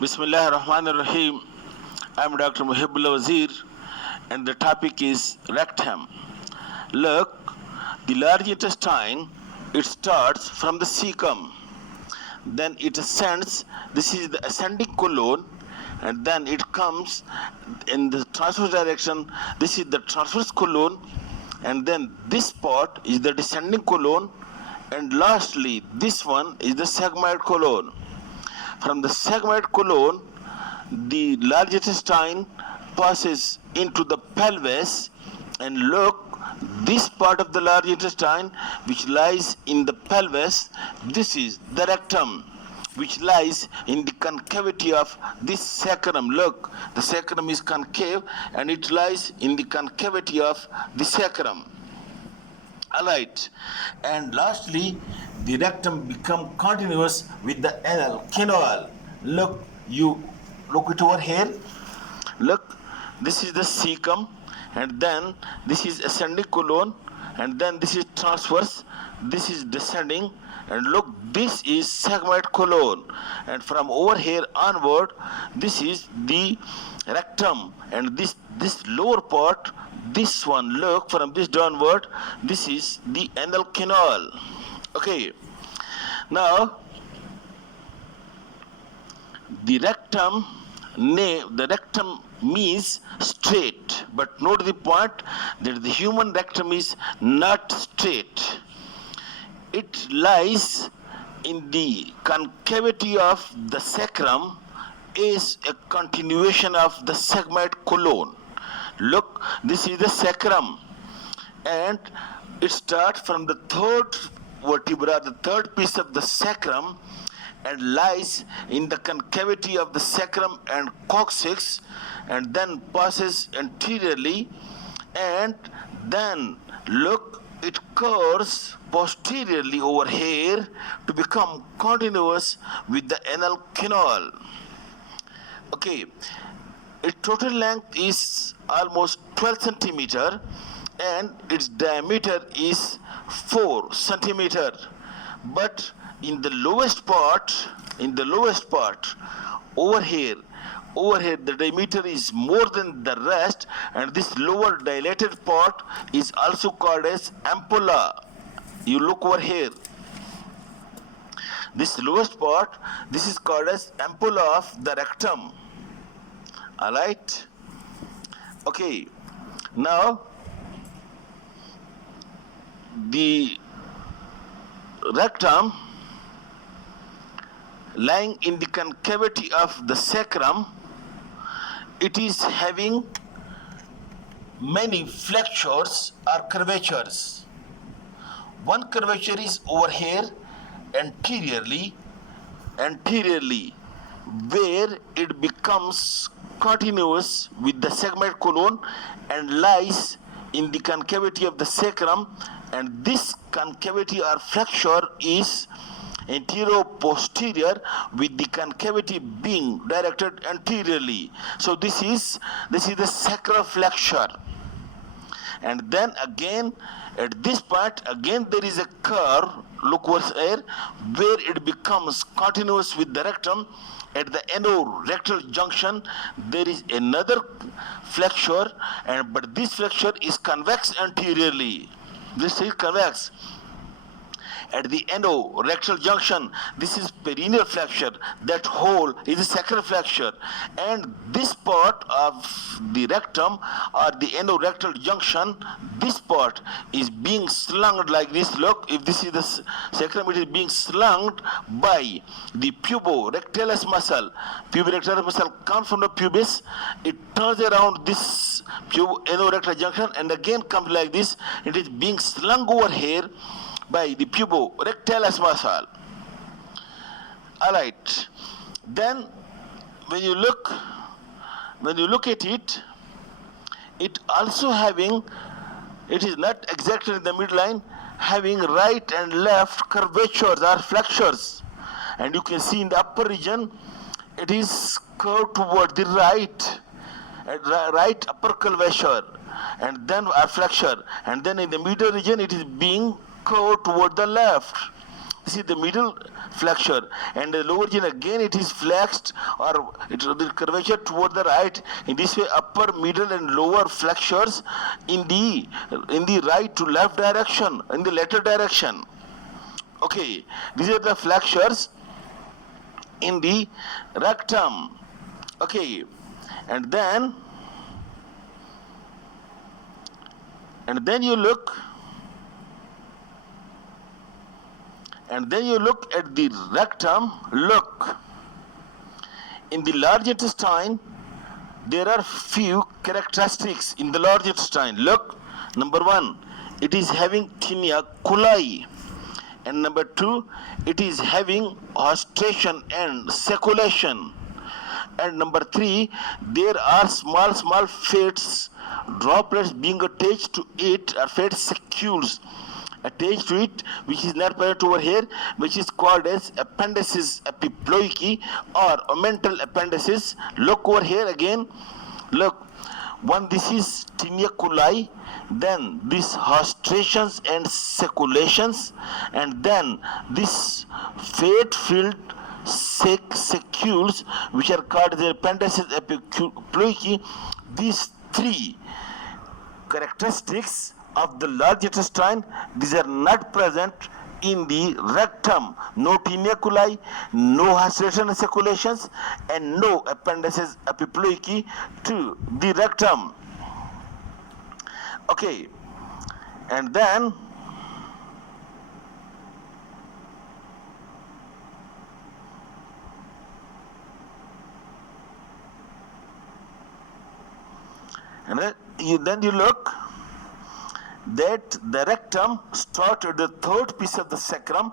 Bismillah ar-Rahman ar-Rahim. I'm Dr. Muhibbullah Wazir and the topic is rectum. Look, the large intestine, it starts from the cecum. Then it ascends, this is the ascending colon, and then it comes in the transverse direction, this is the transverse colon, and then this part is the descending colon, and lastly this one is the sigmoid colon. From the sigmoid colon, the large intestine passes into the pelvis, and look, this part of the large intestine which lies in the pelvis, this is the rectum, which lies in the concavity of this sacrum. Look, the sacrum is concave and it lies in the concavity of the sacrum. Alright, and lastly, the rectum become continuous with the anal canal. Look, you look it over here. Look, this is the cecum, and then this is ascending colon, and then this is transverse, this is descending, and look, this is sigmoid colon, and from over here onward, this is the rectum, and this lower part, this one, look, from this downward, this is the anal canal. Okay, now the rectum means straight, but note the point that the human rectum is not straight. It lies in the concavity of the sacrum, is a continuation of the sigmoid colon. Look, this is the sacrum, and it starts from the third vertebra, the third piece of the sacrum, and lies in the concavity of the sacrum and coccyx, and then passes anteriorly, and then look, it curves posteriorly over here to become continuous with the anal canal. Okay, its total length is almost 12 centimeter and its diameter is 4 centimeter, but in the lowest part, over here the diameter is more than the rest, and this lower dilated part is also called as ampulla. You look over here, this lowest part, this is called as ampulla of the rectum. Alright, okay, now the rectum lying in the concavity of the sacrum, it is having many flexures or curvatures. One curvature is over here anteriorly, where it becomes continuous with the sigmoid colon and lies in the concavity of the sacrum, and this concavity or flexure is anterior-posterior with the concavity being directed anteriorly. So this is the sacroflexure. And then again at this part, again there is a curve, look over here, where it becomes continuous with the rectum. At the anorectal junction there is another flexure, but this flexure is convex anteriorly. This is convex. At the anorectal junction, this is perineal flexure, that hole is a sacral flexure, and this part of the rectum or the anorectal junction, this part is being slung like this. Look, if this is the sacrum, it is being slung by the puborectalis muscle. Puborectalis muscle comes from the pubis, it turns around this anorectal junction and again comes like this. It is being slung over here by the puborectalis muscle. Alright, then when you look at it, it also having, it is not exactly in the midline, having right and left curvatures or flexures, and you can see in the upper region it is curved toward the right upper curvature, and then a flexure, and then in the middle region it is being curved toward the left. This is the middle flexure, and the lower chin again it is flexed, or the curvature toward the right. In this way, upper, middle, and lower flexures in the right to left direction, in the lateral direction. Okay, these are the flexures in the rectum. Okay, and then you look. And then you look at the rectum. Look, in the large intestine, there are few characteristics in the large intestine. Look, number one, it is having tinea coli, and number two, it is having ostration and circulation, and number three, there are small fats droplets being attached to it, or fat sacules attached to it, which is not present over here, which is called as appendices epiploiky or omental appendices. Look over here again. Look, one, this is tinea coli, then this ostrations and circulations, and then this fat-filled sacules, which are called the appendices epiploiky. These three characteristics of the large intestine, these are not present in the rectum. No tinea coli, no ostration and circulations, and no appendices epiploiky to the rectum. Okay, and then you look that the rectum starts at the third piece of the sacrum,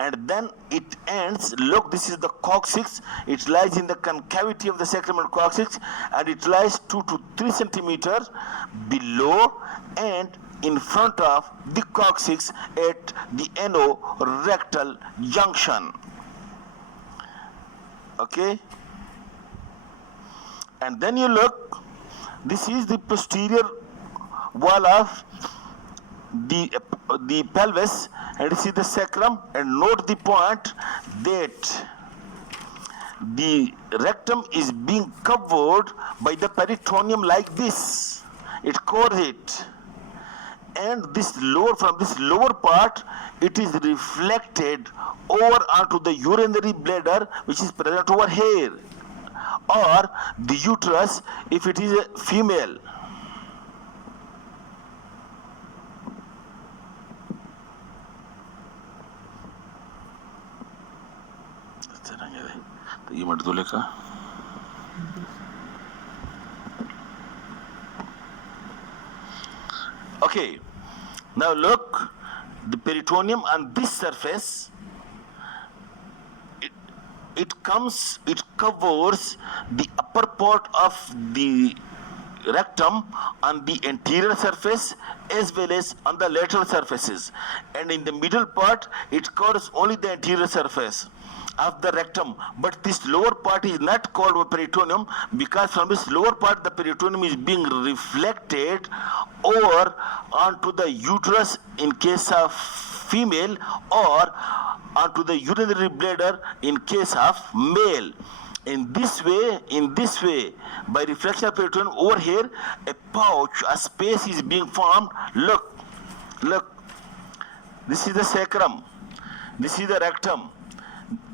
and then it ends. Look, this is the coccyx. It lies in the concavity of the sacrum and coccyx, and it lies 2 to 3 centimeters below and in front of the coccyx at the anorectal junction. Okay, and then you look, this is the posterior wall of the pelvis, and you see the sacrum, and note the point that the rectum is being covered by the peritoneum like this. It covers it, and from this lower part, it is reflected over onto the urinary bladder, which is present over here, or the uterus if it is a female. Okay, now look, the peritoneum on this surface, it covers the upper part of the rectum on the anterior surface as well as on the lateral surfaces, and in the middle part it covers only the anterior surface of the rectum. But this lower part is not called peritoneum, because from this lower part the peritoneum is being reflected over onto the uterus in case of female, or onto the urinary bladder in case of male. In this way, by reflection of peritoneum over here, a pouch, a space is being formed. Look, this is the sacrum, this is the rectum,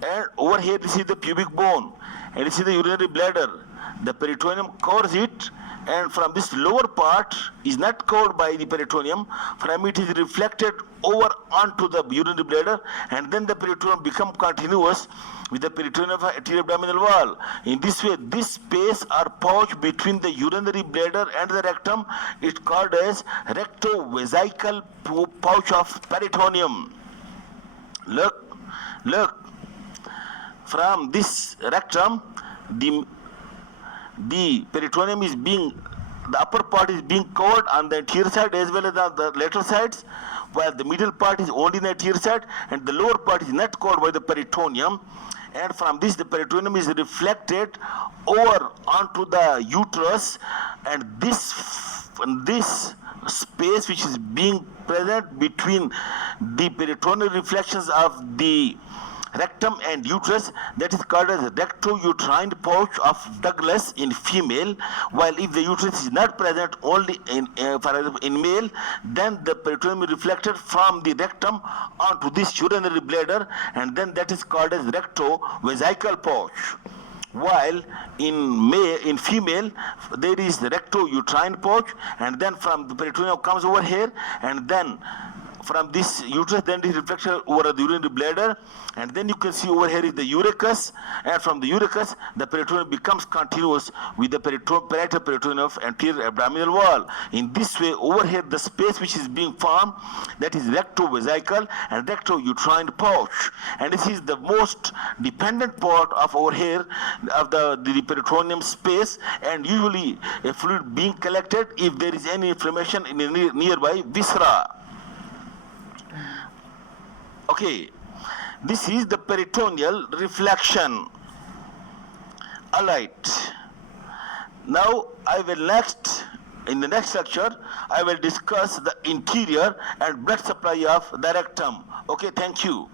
and over here this is the pubic bone, and this is the urinary bladder. The peritoneum covers it, and from this lower part is not covered by the peritoneum. From it is reflected over onto the urinary bladder, and then the peritoneum becomes continuous with the peritoneum of anterior abdominal wall. In this way, this space or pouch between the urinary bladder and the rectum is called as rectovesical pouch of peritoneum. Look, from this rectum, the peritoneum is the upper part is being covered on the anterior side as well as on the lateral sides, while the middle part is only in the anterior side, and the lower part is not covered by the peritoneum. And from this, the peritoneum is reflected over onto the uterus, and this space which is being present between the peritoneal reflections of the rectum and uterus, that is called as rectouterine pouch of Douglas in female, while if the uterus is not present only in for example in male, then the peritoneum is reflected from the rectum onto this urinary bladder, and then that is called as rectovesical pouch. While in female there is the rectouterine pouch, and then from the peritoneum comes over here, and then from this uterus then it is reflected over the urinary bladder, and then you can see over here is the urethus, and from the urethus the peritoneum becomes continuous with the parietal peritoneum of anterior abdominal wall. In this way, over here the space which is being formed, that is rectovesical and rectouterine pouch, and this is the most dependent part of over here of the peritoneum space, and usually a fluid being collected if there is any inflammation in a nearby viscera. Okay, this is the peritoneal reflection. Alright, now I will in the next lecture, I will discuss the interior and blood supply of the rectum. Okay, thank you.